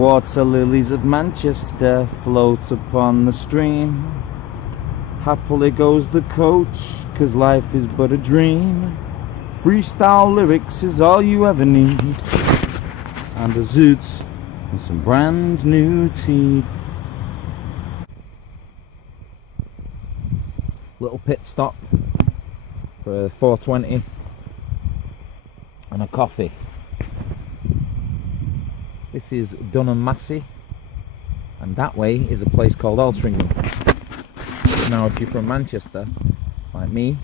Water lilies of Manchester float upon the stream. Happily goes the coach, 'cause life is but a dream. Freestyle lyrics is all you ever need, and a zoot and some brand new teeth. Little pit stop for 4:20 and a coffee. This is Dunham, Massey, and that way is a place called Altrincham. Now if you're from Manchester, like me,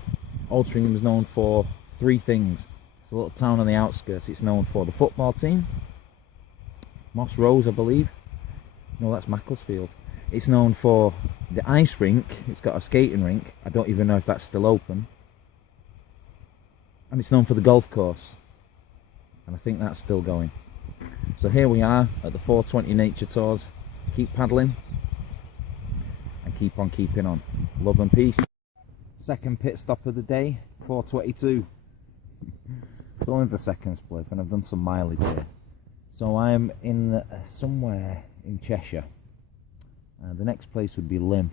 Altrincham is known for three things. It's a little town on the outskirts. It's known for the football team, Moss Rose I believe, no that's Macclesfield. It's known for the ice rink. It's got a skating rink, I don't even know if that's still open, and it's known for the golf course, and I think that's still going. So here we are at the 420 Nature Tours. Keep paddling and keep on keeping on. Love and peace. Second pit stop of the day, 4:22. It's only the second split and I've done some mileage here. So I'm in somewhere in Cheshire. The next place would be Lymme.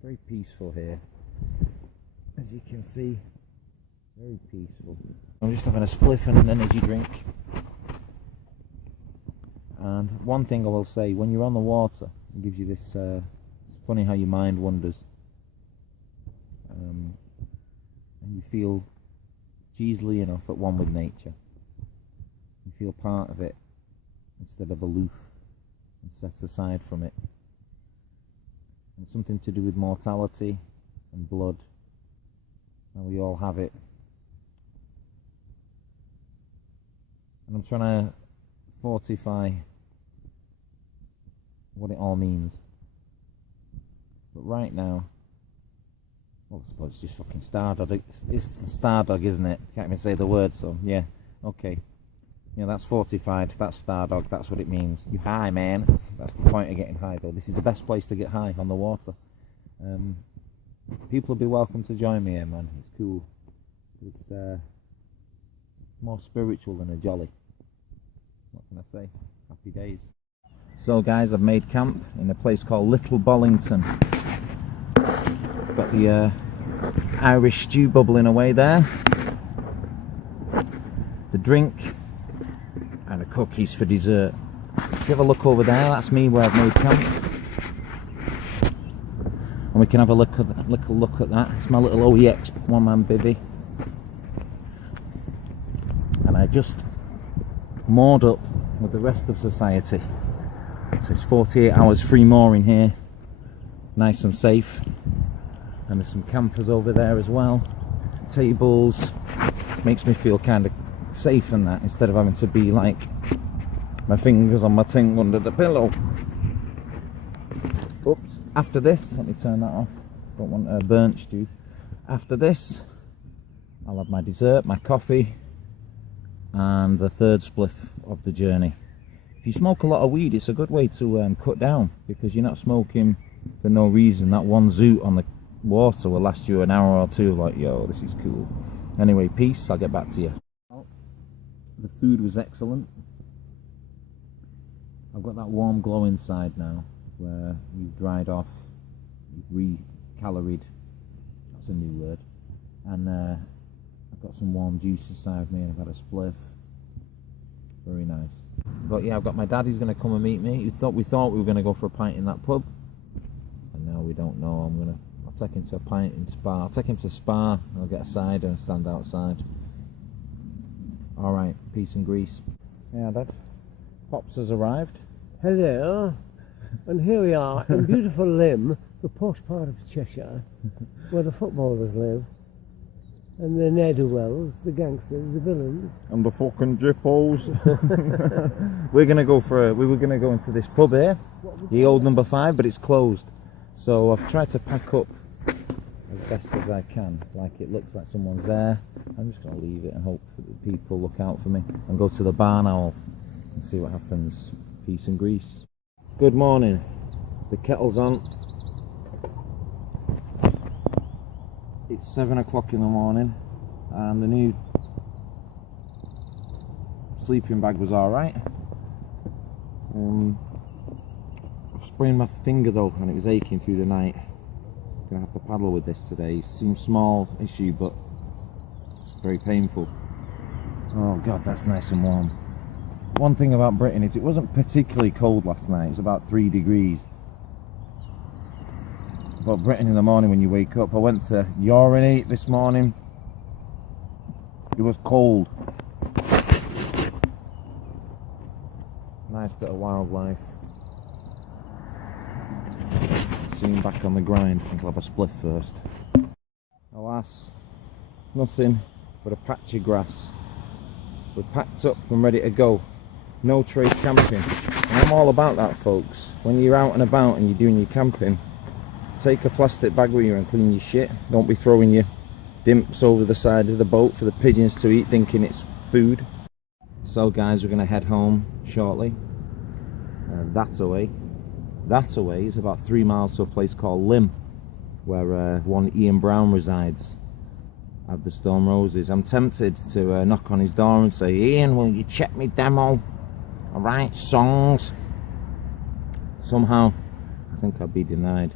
Very peaceful here, as you can see, very peaceful. I'm just having a spliff and an energy drink. And one thing I will say, when you're on the water, it gives you this, it's funny how your mind wanders. And you feel easily enough at one with nature. You feel part of it instead of aloof and set aside from it. And something to do with mortality and blood, and we all have it. And I'm trying to fortify what it all means. But right now, well, I suppose it's just fucking Stardog. It's Stardog, isn't it? Can't even say the word, so yeah, okay. You know, that's fortified, that's Stardog, that's what it means. You high, man. That's the point of getting high, though. This is the best place to get high, on the water. People will be welcome to join me here, man. It's cool. It's more spiritual than a jolly. What can I say? Happy days. So guys, I've made camp in a place called Little Bollington. Got the Irish stew bubbling away there. The drink. And the cookies for dessert. If you have a look over there, that's me where I've made camp. And we can have a look at that. It's my little OEX one-man bivvy. And I just moored up with the rest of society. So it's 48 hours free mooring here. Nice and safe. And there's some campers over there as well. Tables. Makes me feel kind of safe in that, instead of having to be like my fingers on my tongue under the pillow. Oops. After this, let me turn that off, don't want a burnt stew. After this I'll have my dessert, my coffee, and the third spliff of the journey. If you smoke a lot of weed, it's a good way to cut down, because you're not smoking for no reason. That one zoot on the water will last you an hour or two, like, yo, this is cool. Anyway, peace, I'll get back to you. The food was excellent. I've got that warm glow inside now, where you've dried off, you've re-caloried, that's a new word, and I've got some warm juice inside me, and I've had a spliff. Very nice. But yeah, I've got my dad, he's going to come and meet me. We thought we were going to go for a pint in that pub, and now we don't know. I'll take him to a pint in Spa. I'll take him to Spa, and I'll get a cider and stand outside. Alright, peace and grease. Yeah, Dad. Pops has arrived. Hello, and here we are in beautiful Lymme, the posh part of Cheshire, where the footballers live, and the ne'er-do-wells, the gangsters, the villains. And the fucking jippos. We were gonna go into this pub here, the old number 5, but it's closed. So I've tried to pack up as best as I can. Like, it looks like someone's there. I'm just gonna leave it and hope that people look out for me, and go to the barn owl and see what happens. Peace and grease. Good morning. The kettle's on. It's 7 o'clock in the morning and the new sleeping bag was alright. I've sprained my finger though and it was aching through the night. I'm gonna have to paddle with this today. Seems small issue but it's very painful. Oh god, that's nice and warm. One thing about Britain is it wasn't particularly cold last night. It was about 3 degrees. But Britain in the morning when you wake up, I went to urinate this morning. It was cold. Nice bit of wildlife. Soon back on the grind. I think I'll have a spliff first. Alas, nothing but a patch of grass. We're packed up and ready to go. No trace camping. And I'm all about that, folks. When you're out and about and you're doing your camping, take a plastic bag with you and clean your shit. Don't be throwing your dimps over the side of the boat for the pigeons to eat thinking it's food. So guys, we're going to head home shortly. That away is about 3 miles to a place called Lymme, where one Ian Brown resides of the Stone Roses. I'm tempted to knock on his door and say, Ian, will you check me demo? Alright, songs. Somehow I think I'll be denied.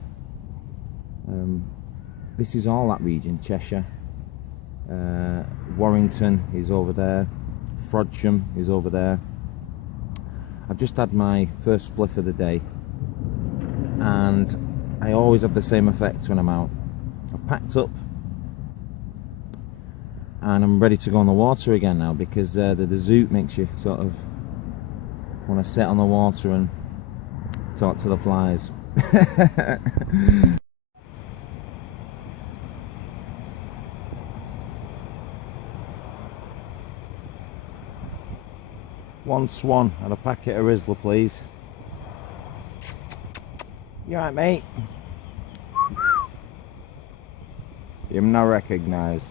This is all that region, Cheshire. Warrington is over there, Frodsham is over there. I've just had my first spliff of the day and I always have the same effect when I'm out. I've packed up and I'm ready to go on the water again now because the zoot makes you sort of want to sit on the water and talk to the flies. One swan and a packet of Rizzler, please. You alright, mate? You're not recognised.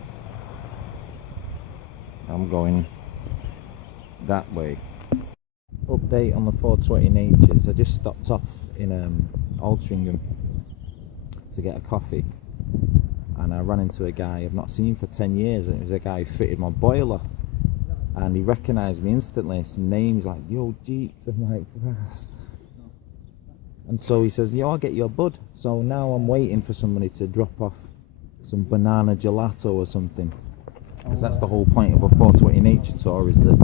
I'm going that way. Update on the 420 Natures. I just stopped off in Altrincham to get a coffee and I ran into a guy I've not seen for 10 years and it was a guy who fitted my boiler and he recognised me instantly. Some names like, yo Jeeps, I'm like, yes. And so he says, yo, I'll get your bud. So now I'm waiting for somebody to drop off some banana gelato or something. Because that's the whole point of a 420 Nature Tour, is that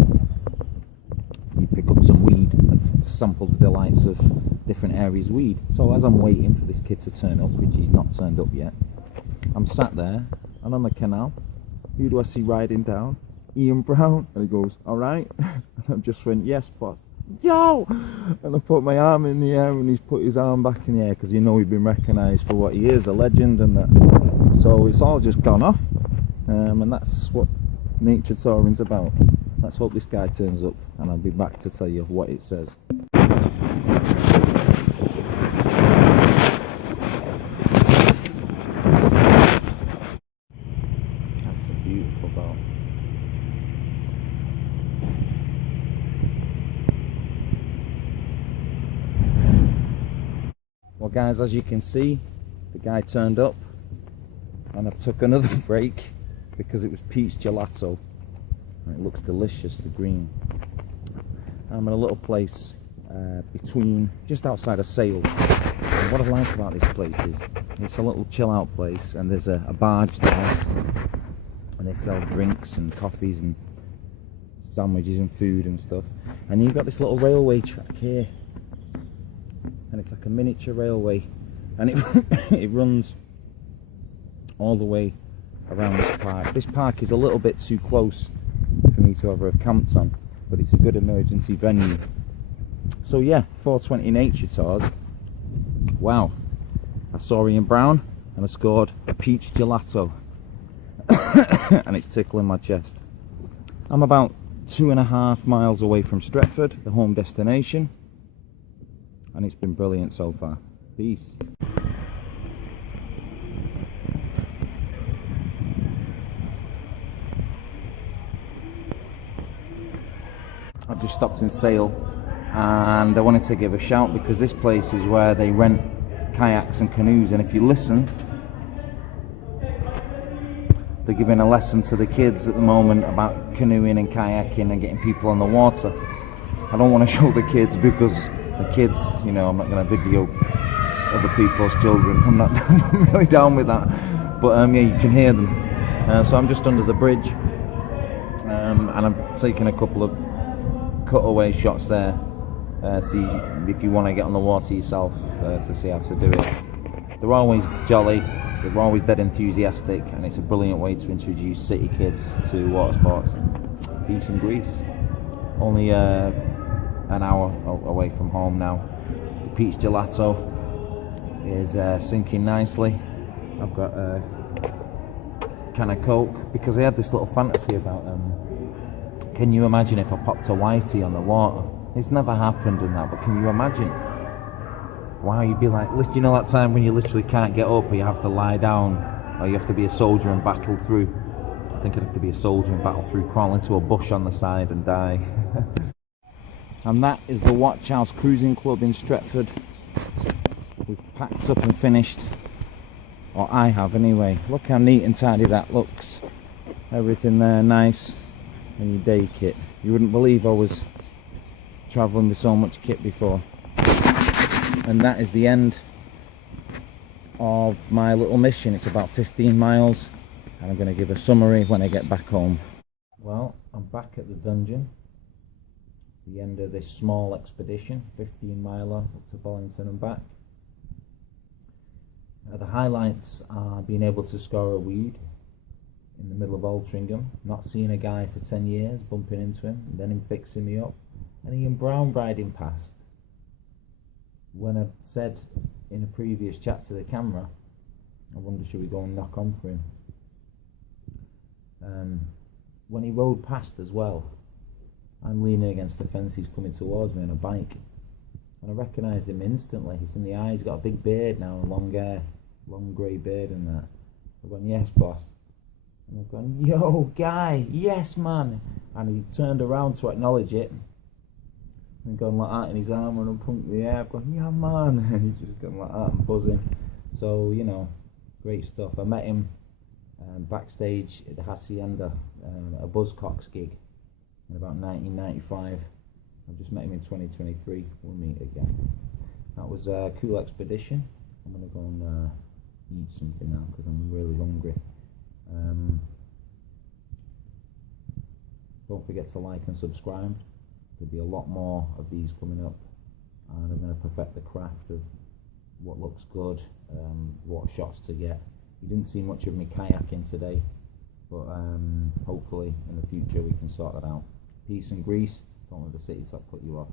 you pick up some weed and sample the delights of different areas' weed. So as I'm waiting for this kid to turn up, which he's not turned up yet, I'm sat there and on the canal, who do I see riding down? Ian Brown. And he goes, alright? And I just went, yes boss. Yo! And I put my arm in the air and he's put his arm back in the air because you know he's been recognised for what he is, a legend and that. So it's all just gone off. And that's what nature touring's about. Let's hope this guy turns up and I'll be back to tell you what it says. That's a beautiful boat. Well guys, as you can see, the guy turned up and I took another break because it was Peach Gelato. It looks delicious, the green. I'm in a little place between, just outside of Sale. And what I like about this place is it's a little chill out place and there's a barge there and they sell drinks and coffees and sandwiches and food and stuff. And you've got this little railway track here and it's like a miniature railway and it runs all the way around this park. This park is a little bit too close for me to ever have camped on, but it's a good emergency venue. So yeah, 420 Nature Tours. Wow, I saw Ian Brown and I scored a Peach Gelato and it's tickling my chest. I'm about 2.5 miles away from Stretford, the home destination, and it's been brilliant so far. Peace. I've just stopped in Sale and I wanted to give a shout because this place is where they rent kayaks and canoes, and if you listen they're giving a lesson to the kids at the moment about canoeing and kayaking and getting people on the water. I don't want to show the kids because the kids, you know, I'm not going to video other people's children. I'm not really down with that. But yeah, you can hear them. So I'm just under the bridge, and I'm taking a couple of cutaway shots there to, if you want to get on the water yourself, to see how to do it. They're always jolly, they're always dead enthusiastic, and it's a brilliant way to introduce city kids to water sports. Peace and Greece. Only an hour away from home now. The Peach Gelato is sinking nicely. I've got a can of Coke because I had this little fantasy about can you imagine if I popped a whitey on the water? It's never happened in that, but can you imagine? Wow, you'd be like, you know that time when you literally can't get up, or you have to lie down, or you have to be a soldier and battle through. I think I'd have to be a soldier and battle through, crawl into a bush on the side and die. And that is the Watch House Cruising Club in Stretford. We've packed up and finished, or I have anyway. Look how neat and tidy that looks. Everything there nice, and your day kit. You wouldn't believe I was travelling with so much kit before. And that is the end of my little mission. It's about 15 miles, and I'm going to give a summary when I get back home. Well, I'm back at the dungeon. The end of this small expedition, 15 miler up to Bollington and back. The highlights are being able to score a weed in the middle of Altrincham, not seeing a guy for 10 years, bumping into him, and then him fixing me up, and Ian Brown riding past. When I said in a previous chat to the camera, I wonder should we go and knock on for him. When he rode past as well, I'm leaning against the fence, he's coming towards me on a bike, and I recognised him instantly. He's in the eye, he's got a big beard now, long hair, long grey beard and that. I've gone, yes boss. And I've gone, yo guy, yes man. And he turned around to acknowledge it and gone like that in his arm and pumped the air. I've gone, yeah man. And he's just gone like that and buzzing. So, you know, great stuff. I met him backstage at the Hacienda, a Buzzcocks gig in about 1995. I've just met him in 2023. We'll meet again. That was a cool expedition. I'm going to go and eat something now because I'm really hungry. Don't forget to like and subscribe. There'll be a lot more of these coming up, and I'm going to perfect the craft of what looks good, what shots to get. You didn't see much of me kayaking today, but hopefully in the future we can sort that out. Peace and Greece. Don't let the city top put you off.